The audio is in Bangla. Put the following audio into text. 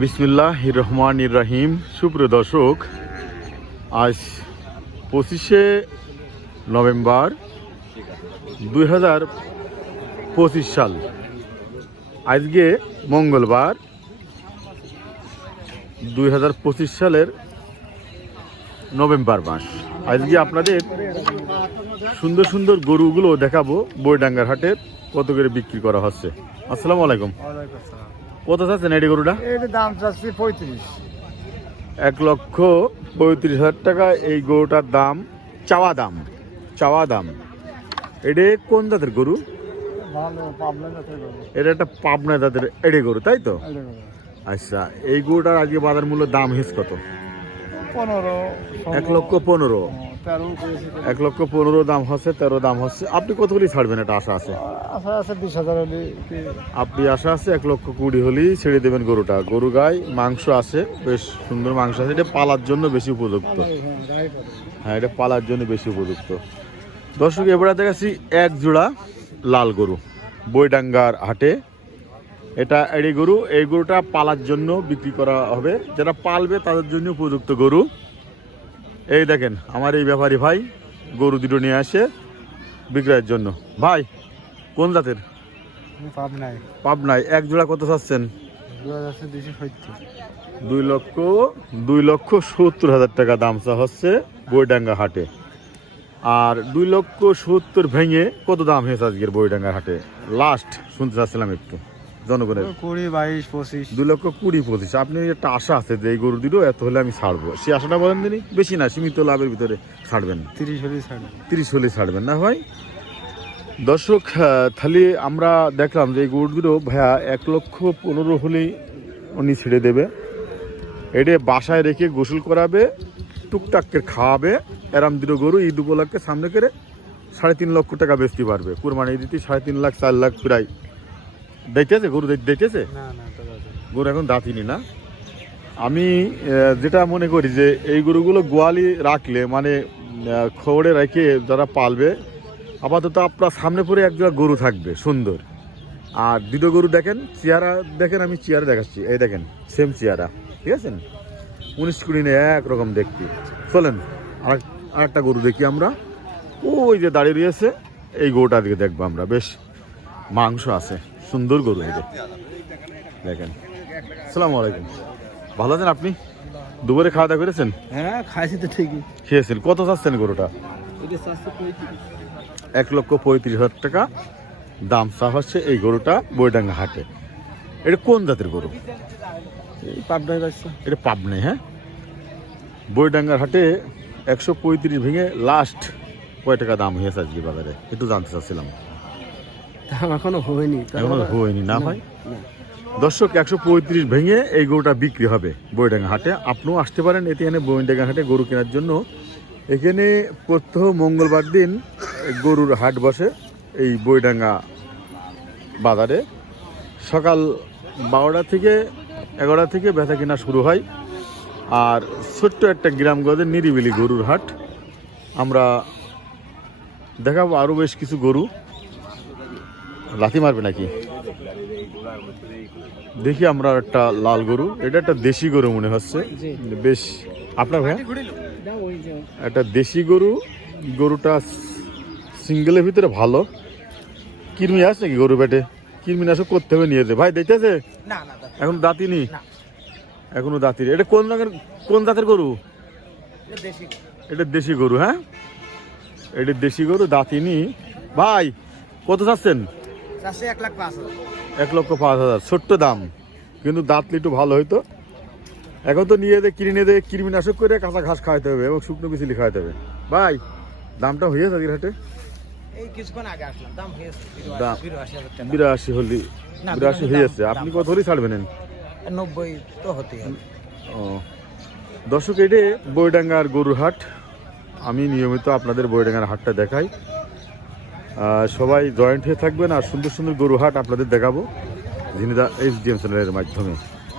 বিসমিল্লাহ রহমান রাহিম। সুপ্রিয় দর্শক, আজ পঁচিশে নভেম্বর দুই হাজার পঁচিশ সাল। আজকে মঙ্গলবার দুই হাজার পঁচিশ সালের নভেম্বর মাস। আজকে আপনাদের সুন্দর সুন্দর গরুগুলো দেখাবো বইডাঙ্গার হাটে কত করে বিক্রি করা হচ্ছে। আসসালামু আলাইকুম। কত চাচ্ছেন এটি গরুটা? এটার দাম চাচ্ছি পঁয়ত্রিশ। এক লক্ষ পঁয়ত্রিশ হাজার টাকা। এই গরুটার দাম চাওয়া দাম চাওয়া দাম। এটা কোন জাতের গরু? এটা একটা পাবনা জাতের এড়ে গরু তাই তো? আচ্ছা এই গরুটার আজকে বাজার মূল্য দাম হিস কত? পনেরো এক লক্ষ পনেরো। এক লক্ষ পনেরো দাম হচ্ছে তেরো দাম হচ্ছে। আপনি কতগুলি ছাড়বেন এটা আশা আছে? আশা আছে বিশ হাজার হলে আপনি আশা আছে এক লক্ষ কুড়ি হলেই ছেড়ে দেবেন গরুটা। গরু গায়ে মাংস আছে বেশ সুন্দর মাংস আছে। এটা পালার জন্য বেশি উপযুক্ত। হ্যাঁ এটা পালার জন্য বেশি উপযুক্ত। দর্শক এবারে দেখাচ্ছি এক জোড়া লাল গরু বইডাঙ্গার হাটে। এটা এড়ি গরু। এই গরুটা পালার জন্য বিক্রি করা হবে। যারা পালবে তাদের জন্য উপযুক্ত গরু। এই দেখেন আমার এই ব্যাপারী ভাই গরু দুটো নিয়ে আসে বিক্রয়ের জন্য। ভাই কোন জাতের? পাবনায় পাবনায় এক জোড়া কত চাচ্ছেন? দুই লক্ষ দুই লক্ষ সত্তর হাজার টাকা দাম চা হচ্ছে বইডাঙ্গা হাটে। আর দুই লক্ষ সত্তর ভেঙে কত দাম হয়েছে আজকের বইডাঙ্গা হাটে? লাস্ট শুনতে চাচ্ছিলাম একটু। জনগণের? কুড়ি বাইশ পঁচিশ। দু লক্ষ কুড়ি পঁচিশ। আপনি একটা আশা আছে যে এই গরু দিলেও এত হলে আমি ছাড়বো। সেই আশাটা বলেন দিনই বেশি না সীমিত লাভের ভিতরে ছাড়বেন। তিরিশ হলে ছাড়বেন। তিরিশ হলে ছাড়বেন না ভাই? দর্শক তাহলে আমরা দেখলাম যে এই গরুগুলো ভাইয়া এক লক্ষ পনেরো হলেই উনি ছেড়ে দেবে। এটা বাসায় রেখে গোসল করাবে টুকটাককে খাওয়াবে। এরাম দুটো গরু ঈদ উপলক্ষে সামনে করে সাড়ে তিন লক্ষ টাকা বেচতে পারবে কুরবানি দিতে সাড়ে তিন লাখ চার লাখ প্রায় দেখেছে গরু দেখ- দেখেছে না না তো আছে। গরু এখন দাঁতিনি না। আমি যেটা মনে করি যে এই গরুগুলো গোয়ালি রাখলে মানে খবরে রেখে যারা পালবে আপাতত আপনার সামনে পরে একজোড়া গরু থাকবে সুন্দর। আর দুটো গরু দেখেন চেয়ারা দেখেন আমি চেয়ারা দেখাচ্ছি। এই দেখেন সেম চেয়ারা ঠিক আছে? উনিশ কুড়ি নিয়ে একরকম দেখতে। চলেন আর আরেকটা গরু দেখি আমরা। ওই যে দাঁড়িয়ে রয়েছে এই গরুটা দিকে দেখব আমরা। বেশ মাংস আছে। সুন্দর গরু যে। দেখেন। আসসালামু আলাইকুম। ভালো আছেন আপনি? দুপুরে খাওয়া দাওয়া করেছেন? হ্যাঁ খাইছি তো ঠিকই। খেয়েছেন। কত চাচ্ছেন গরুটা? এটা এক লক্ষ পঁয়ত্রিশ হাজার টাকা। দাম চা হচ্ছে এই গরুটা বইডাঙ্গা হাটে। এটা কোন জাতের গরু? পাবনায় যাচ্ছে। এটা পাবনে হ্যাঁ? বইডাঙ্গার হাটে একশো পঁয়ত্রিশ ভেঙে লাস্ট কয় টাকা দাম হয়েছে আজকে বাজারে? একটু জানতে চাচ্ছিলাম। দাম এখনও হয়নি এমন হয়নি না ভাই দর্শক একশো পঁয়ত্রিশ ভেঙে এই গরুটা বিক্রি হবে বইডাঙ্গা হাটে। আপনিও আসতে পারেন এতে এখানে বইডাঙ্গা হাটে গরু কেনার জন্য। এখানে প্রত্যহ মঙ্গলবার দিন গরুর হাট বসে এই বইডাঙ্গা বাজারে। সকাল বারোটা থেকে এগারোটা থেকে ব্যথা কেনা শুরু হয়। আর ছোট্ট একটা গ্রামগঞ্জে নিরিবিলি গরুর হাট। আমরা দেখাবো আরও বেশ কিছু গরু। লাথি মারবে নাকি? দেখি আমরা একটা লাল গরু। এটা একটা দেশি গরু মনে হচ্ছে। বেশ। আপনার ভাইয়া? একটা দেশি গরু। গরুটা সিঙ্গেলের ভিতরে ভালো। কৃমি আছে নাকি গরু পেটে? কৃমিনাশক করতে হবে নিয়েছে ভাই দেখতেছে? না না এখন দাঁতিনি না। এখনও দাঁতিনি এটা কোন রঙের কোন জাতের গরু? এটা দেশি গরু। হ্যাঁ? এটা দেশি গরু দাঁতিনি ভাই কত চাচ্ছেন? এক লাখ পাঁচ এক লক্ষ পাঁচ হাজার ছোট্ট দাম। কিন্তু দাঁতলি একটু ভালো হইতো। এখন তো নিয়ে যে কিনে নিয়ে কৃমিনাশক করে কাঁচা ঘাস খাওয়াতে হবে এবং শুকনো বিচলি খাওয়াতে হবে। ভাই দামটা হয়েছে আজকের হাটে বিরাশি বিরাশি হলি না, বিরাশি হয়েছে আপনি কত হলেই ছাড়বেন নব্বই তো হতেই ও। দর্শক এটে বইডাঙ্গার গরুর হাট। আমি নিয়মিত আপনাদের বইডাঙ্গার হাটটা দেখাই। সবাই জয়েন্ট হয়ে থাকবেন আর সুন্দর সুন্দর গরু হাট আপনাদের দেখাবো জিনিদা এইচ ডি এম চ্যানেলের মাধ্যমে।